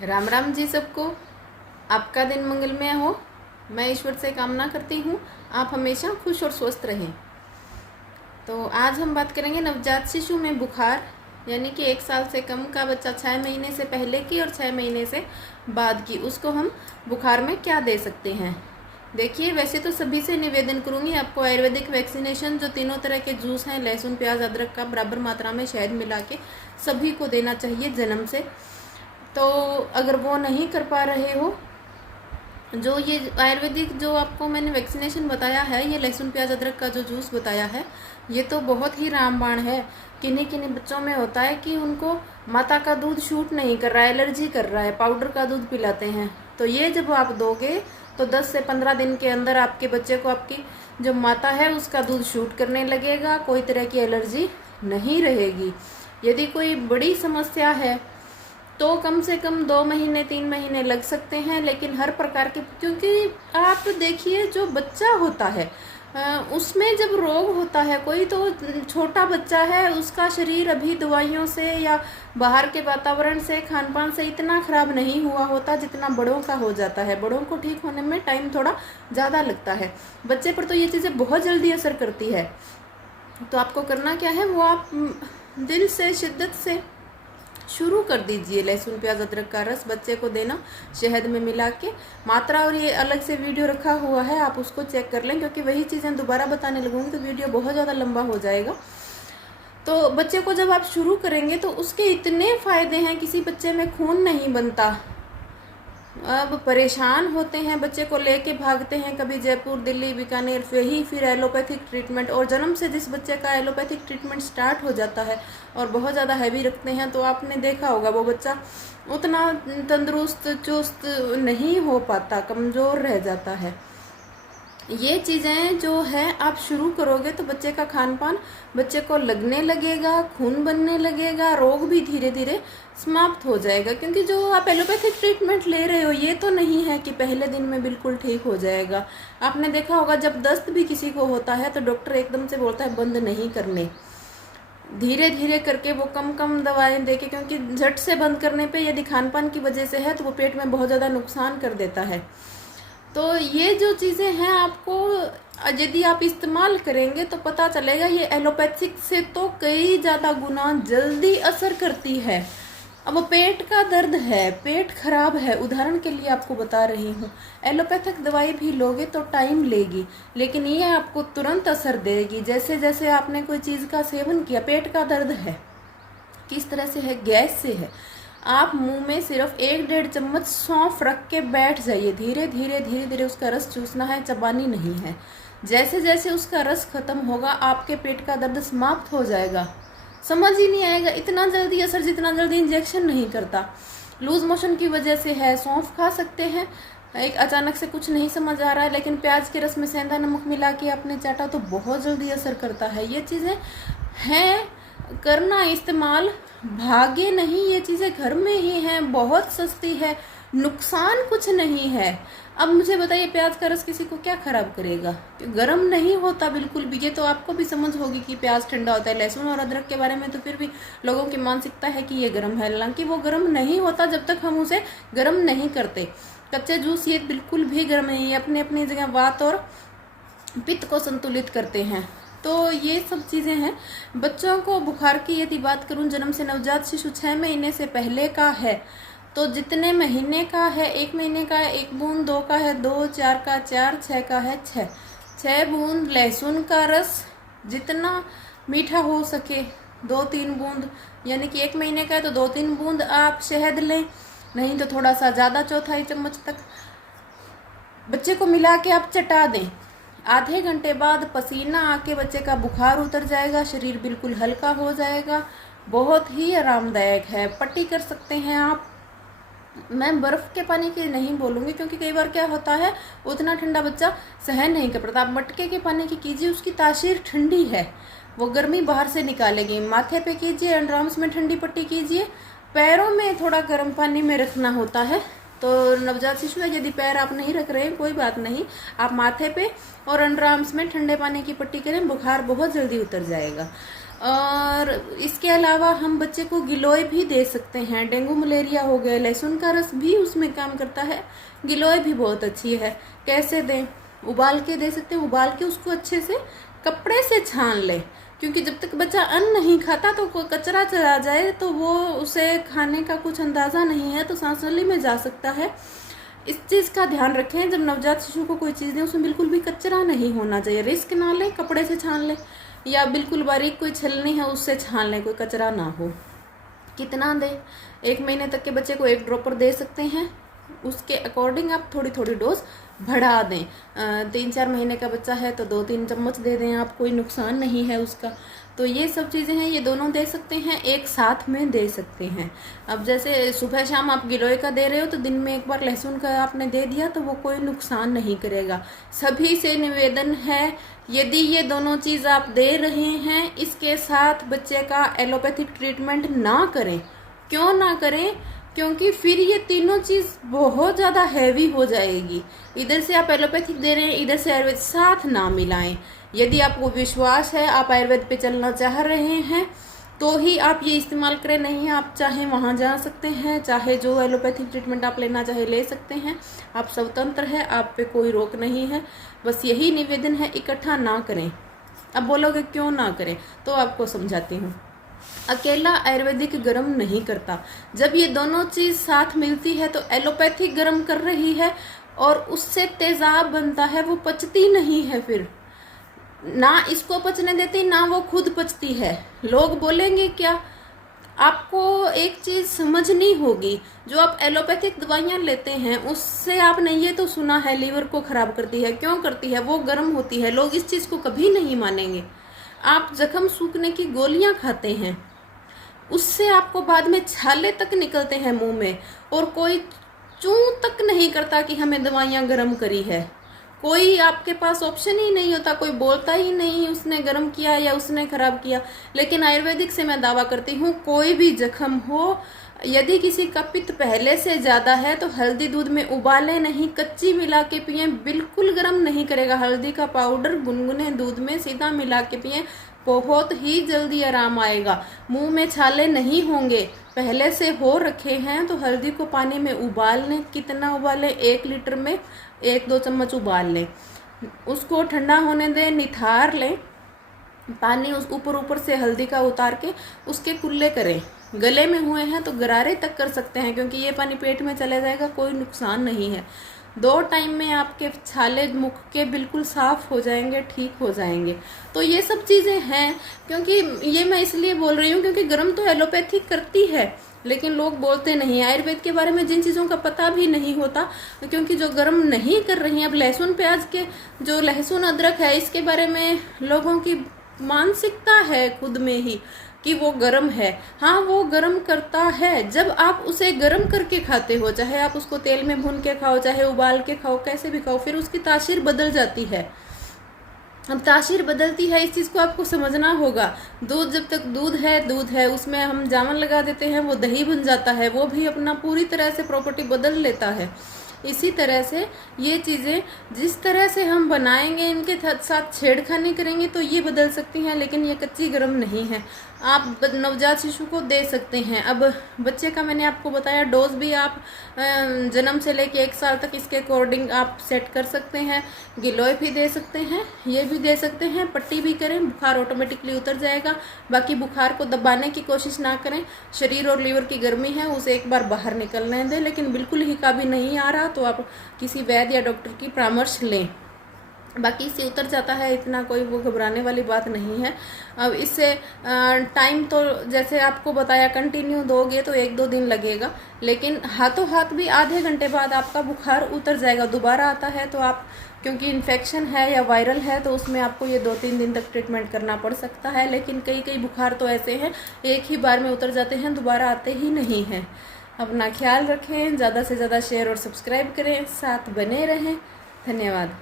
राम राम जी सबको। आपका दिन मंगलमय हो। मैं ईश्वर से कामना करती हूँ आप हमेशा खुश और स्वस्थ रहें। तो आज हम बात करेंगे नवजात शिशु में बुखार, यानी कि 1 साल से कम का बच्चा 6 महीने से पहले की और 6 महीने से बाद की, उसको हम बुखार में क्या दे सकते हैं। देखिए, वैसे तो सभी से निवेदन करूंगी आपको आयुर्वेदिक वैक्सीनेशन जो तीनों तरह के जूस हैं, लहसुन प्याज अदरक का बराबर मात्रा में शहद मिला के सभी को देना चाहिए जन्म से। तो अगर वो नहीं कर पा रहे हो, जो ये आयुर्वेदिक जो आपको मैंने वैक्सीनेशन बताया है, ये लहसुन प्याज अदरक का जो जूस बताया है, ये तो बहुत ही रामबाण है। किन्हीं किन्हीं बच्चों में होता है कि उनको माता का दूध शूट नहीं कर रहा है, एलर्जी कर रहा है, पाउडर का दूध पिलाते हैं। तो ये जब आप दोगे तो 10 से 15 दिन के अंदर आपके बच्चे को आपकी जो माता है उसका दूध शूट करने लगेगा, कोई तरह की एलर्जी नहीं रहेगी। यदि कोई बड़ी समस्या है तो कम से कम 2 महीने 3 महीने लग सकते हैं, लेकिन हर प्रकार के, क्योंकि आप देखिए जो बच्चा होता है उसमें जब रोग होता है कोई, तो छोटा बच्चा है, उसका शरीर अभी दवाइयों से या बाहर के वातावरण से, खान पान से इतना खराब नहीं हुआ होता जितना बड़ों का हो जाता है। बड़ों को ठीक होने में टाइम थोड़ा ज़्यादा लगता है, बच्चे पर तो ये चीज़ें बहुत जल्दी असर करती है। तो आपको करना क्या है, वो आप दिल से शिद्दत से शुरू कर दीजिए। लहसुन प्याज अदरक का रस बच्चे को देना शहद में मिला के, मात्रा और ये अलग से वीडियो रखा हुआ है, आप उसको चेक कर लें, क्योंकि वही चीज़ें दोबारा बताने लगूंगी तो वीडियो बहुत ज़्यादा लंबा हो जाएगा। तो बच्चे को जब आप शुरू करेंगे तो उसके इतने फायदे हैं, किसी बच्चे में खून नहीं बनता। अब परेशान होते हैं, बच्चे को लेके भागते हैं कभी जयपुर दिल्ली बीकानेर, फिर एलोपैथिक ट्रीटमेंट, और जन्म से जिस बच्चे का एलोपैथिक ट्रीटमेंट स्टार्ट हो जाता है और बहुत ज़्यादा हैवी रखते हैं, तो आपने देखा होगा वो बच्चा उतना तंदुरुस्त चुस्त नहीं हो पाता, कमज़ोर रह जाता है। ये चीज़ें जो है आप शुरू करोगे तो बच्चे का खान पान बच्चे को लगने लगेगा, खून बनने लगेगा, रोग भी धीरे धीरे समाप्त हो जाएगा। क्योंकि जो आप एलोपैथिक ट्रीटमेंट ले रहे हो ये तो नहीं है कि पहले दिन में बिल्कुल ठीक हो जाएगा। आपने देखा होगा जब दस्त भी किसी को होता है तो डॉक्टर एकदम से बोलता है बंद नहीं करने, धीरे धीरे करके वो कम कम दवाएं देके, क्योंकि झट से बंद करने पे यदि खान पान की वजह से है तो वो पेट में बहुत ज़्यादा नुकसान कर देता है। तो ये जो चीज़ें हैं आपको यदि आप इस्तेमाल करेंगे तो पता चलेगा ये एलोपैथिक से तो कई ज़्यादा गुना जल्दी असर करती है। अब पेट का दर्द है, पेट खराब है, उदाहरण के लिए आपको बता रही हूँ, एलोपैथिक दवाई भी लोगे तो टाइम लेगी, लेकिन ये आपको तुरंत असर देगी। जैसे जैसे आपने कोई चीज़ का सेवन किया, पेट का दर्द है, किस तरह से है, गैस से है, आप मुंह में सिर्फ 1-1.5 चम्मच सौंफ रख के बैठ जाइए, धीरे धीरे धीरे धीरे उसका रस चूसना है, चबानी नहीं है। जैसे जैसे उसका रस खत्म होगा आपके पेट का दर्द समाप्त हो जाएगा, समझ ही नहीं आएगा, इतना जल्दी असर जितना जल्दी इंजेक्शन नहीं करता। लूज मोशन की वजह से है, सौंफ खा सकते हैं, एक अचानक से कुछ नहीं समझ आ रहा है, लेकिन प्याज के रस में सेंधा नमक मिला के आपने चाटा तो बहुत जल्दी असर करता है। ये चीज़ें हैं, करना इस्तेमाल, भागे नहीं, ये चीज़ें घर में ही हैं, बहुत सस्ती है, नुकसान कुछ नहीं है। अब मुझे बताइए प्याज का रस किसी को क्या खराब करेगा, गर्म नहीं होता बिल्कुल भी, ये तो आपको भी समझ होगी कि प्याज ठंडा होता है। लहसुन और अदरक के बारे में तो फिर भी लोगों की मानसिकता है कि ये गर्म है, हालांकि वो गर्म नहीं होता जब तक हम उसे गर्म नहीं करते। कच्चे जूस ये बिल्कुल भी गर्म नहीं है, अपनी अपनी जगह वात और पित्त को संतुलित करते हैं। तो ये सब चीज़ें हैं। बच्चों को बुखार की यदि बात करूं, जन्म से नवजात शिशु 6 महीने से पहले का है तो जितने महीने का है, 1 महीने का है 1 बूंद, 2 का है 2, 4 का 4, 6 का है 6 बूंद लहसुन का रस, जितना मीठा हो सके 2-3 बूंद, यानी कि 1 महीने का है तो 2-3 बूंद आप शहद लें, नहीं तो थोड़ा सा ज़्यादा, 1/4 चम्मच तक बच्चे को मिला के आप चटा दें। आधे घंटे बाद पसीना आके बच्चे का बुखार उतर जाएगा, शरीर बिल्कुल हल्का हो जाएगा, बहुत ही आरामदायक है। पट्टी कर सकते हैं आप। मैं बर्फ़ के पानी की नहीं बोलूँगी, क्योंकि कई बार क्या होता है उतना ठंडा बच्चा सहन नहीं कर पाता। आप मटके के पानी की कीजिए, उसकी तासीर ठंडी है, वो गर्मी बाहर से निकालेगी। माथे पे कीजिए, अंडरआर्म्स में ठंडी पट्टी कीजिए, पैरों में थोड़ा गर्म पानी में रखना होता है। तो नवजात शिशु है, यदि पैर आप नहीं रख रहे हैं कोई बात नहीं, आप माथे पे और अंडर आर्म्स में ठंडे पानी की पट्टी करें, बुखार बहुत जल्दी उतर जाएगा। और इसके अलावा हम बच्चे को गिलोय भी दे सकते हैं। डेंगू मलेरिया हो गया, लहसुन का रस भी उसमें काम करता है। गिलोय भी बहुत अच्छी है। कैसे दें? उबाल के दे सकते हैं। उबाल के उसको अच्छे से कपड़े से छान लें, क्योंकि जब तक बच्चा अन्न नहीं खाता तो कोई कचरा चला जाए तो वो उसे खाने का कुछ अंदाज़ा नहीं है, तो सांस नली में जा सकता है। इस चीज़ का ध्यान रखें, जब नवजात शिशु को कोई चीज़ दें उसमें बिल्कुल भी कचरा नहीं होना चाहिए। रिस्क ना लें, कपड़े से छान लें, या बिल्कुल बारीक कोई छलनी है उससे छान लें, कोई कचरा ना हो। कितना दें? 1 महीने तक के बच्चे को 1 ड्रॉपर दे सकते हैं। उसके अकॉर्डिंग आप थोड़ी थोड़ी डोज बढ़ा दें। 3-4 महीने का बच्चा है तो 2-3 चम्मच दे दें आप, कोई नुकसान नहीं है उसका। तो ये सब चीज़ें हैं, ये दोनों दे सकते हैं, एक साथ में दे सकते हैं। अब जैसे सुबह शाम आप गिलोय का दे रहे हो तो दिन में एक बार लहसुन का आपने दे दिया तो वो कोई नुकसान नहीं करेगा। सभी से निवेदन है, यदि ये दोनों चीज़ आप दे रहे हैं, इसके साथ बच्चे का एलोपैथिक ट्रीटमेंट ना करें। क्यों ना करें? क्योंकि फिर ये तीनों चीज़ बहुत ज़्यादा हैवी हो जाएगी। इधर से आप एलोपैथिक दे रहे हैं, इधर से आयुर्वेद, साथ ना मिलाएं। यदि आपको विश्वास है, आप आयुर्वेद पे चलना चाह रहे हैं, तो ही आप ये इस्तेमाल करें। नहीं, आप चाहे वहाँ जा सकते हैं, चाहे जो एलोपैथिक ट्रीटमेंट आप लेना चाहे ले सकते हैं। आप स्वतंत्र है, आप पे कोई रोक नहीं है। बस यही निवेदन है, इकट्ठा ना करें। अब बोलोगे क्यों ना करें, तो आपको समझाती हूँ। अकेला आयुर्वेदिक गर्म नहीं करता। जब ये दोनों चीज साथ मिलती है तो एलोपैथिक गर्म कर रही है और उससे तेजाब बनता है, वो पचती नहीं है। फिर ना इसको पचने देती, ना वो खुद पचती है। लोग बोलेंगे क्या? आपको एक चीज समझनी होगी, जो आप एलोपैथिक दवाइयां लेते हैं उससे आपने ये तो सुना है लीवर को खराब करती है। क्यों करती है? वो गर्म होती है। लोग इस चीज को कभी नहीं मानेंगे। आप जख्म सूखने की गोलियां खाते हैं, उससे आपको बाद में छाले तक निकलते हैं मुंह में, और कोई चूं तक नहीं करता कि हमें दवाइयां गर्म करी है। कोई आपके पास ऑप्शन ही नहीं होता, कोई बोलता ही नहीं उसने गर्म किया या उसने खराब किया। लेकिन आयुर्वेदिक से मैं दावा करती हूँ, कोई भी जख्म हो, यदि किसी का पित्त पहले से ज्यादा है तो हल्दी दूध में उबाले नहीं, कच्ची मिला के पिए, बिल्कुल गर्म नहीं करेगा। हल्दी का पाउडर गुनगुने दूध में सीधा मिला के पिए, बहुत ही जल्दी आराम आएगा। मुंह में छाले नहीं होंगे। पहले से हो रखे हैं तो हल्दी को पानी में उबाल लें। कितना उबालें? 1 लीटर में 1-2 चम्मच उबाल लें। उसको ठंडा होने दें, निथार लें। पानी उस ऊपर से हल्दी का उतार के उसके कुल्ले करें। गले में हुए हैं तो गरारे तक कर सकते हैं, क्योंकि ये पानी पेट में चला जाएगा, कोई नुकसान नहीं है। 2 टाइम में आपके छाले मुख के बिल्कुल साफ हो जाएंगे, ठीक हो जाएंगे। तो ये सब चीजें हैं, क्योंकि ये मैं इसलिए बोल रही हूँ क्योंकि गर्म तो एलोपैथी करती है, लेकिन लोग बोलते नहीं। आयुर्वेद के बारे में जिन चीज़ों का पता भी नहीं होता, क्योंकि जो गर्म नहीं कर रही हैं। अब लहसुन प्याज के, जो लहसुन अदरक है, इसके बारे में लोगों की मानसिकता है खुद में ही कि वो गर्म है। हाँ, वो गर्म करता है जब आप उसे गर्म करके खाते हो, चाहे आप उसको तेल में भून के खाओ, चाहे उबाल के खाओ, कैसे भी खाओ, फिर उसकी तासीर बदल जाती है। अब तासीर बदलती है, इस चीज़ को आपको समझना होगा। दूध जब तक दूध है, उसमें हम जामन लगा देते हैं, वो दही बन जाता है, वो भी अपना पूरी तरह से प्रॉपर्टी बदल लेता है। इसी तरह से ये चीज़ें जिस तरह से हम बनाएंगे, इनके साथ छेड़खानी करेंगे तो ये बदल सकती हैं, लेकिन ये कच्ची गर्म नहीं है। आप नवजात शिशु को दे सकते हैं। अब बच्चे का मैंने आपको बताया, डोज भी आप जन्म से लेके 1 साल तक इसके अकॉर्डिंग आप सेट कर सकते हैं। गिलोय भी दे सकते हैं, ये भी दे सकते हैं। पट्टी भी करें, बुखार ऑटोमेटिकली उतर जाएगा। बाकी बुखार को दबाने की कोशिश ना करें। शरीर और लीवर की गर्मी है, उसे एक बार बाहर निकलने दें। लेकिन बिल्कुल ही काबू नहीं आ रहा तो आप किसी वैद्य या डॉक्टर की परामर्श लें। बाकी इससे उतर जाता है, इतना कोई वो घबराने वाली बात नहीं है। अब इससे टाइम तो जैसे आपको बताया कंटिन्यू दोगे तो 1-2 दिन लगेगा, लेकिन हाथों हाथ भी आधे घंटे बाद आपका बुखार उतर जाएगा। दोबारा आता है तो आप, क्योंकि इन्फेक्शन है या वायरल है, तो उसमें आपको ये 2-3 दिन तक ट्रीटमेंट करना पड़ सकता है। लेकिन कई बुखार तो ऐसे हैं, एक ही बार में उतर जाते हैं, दोबारा आते ही नहीं हैं। अपना ख्याल रखें, ज़्यादा से ज़्यादा शेयर और सब्सक्राइब करें, साथ बने रहें। धन्यवाद।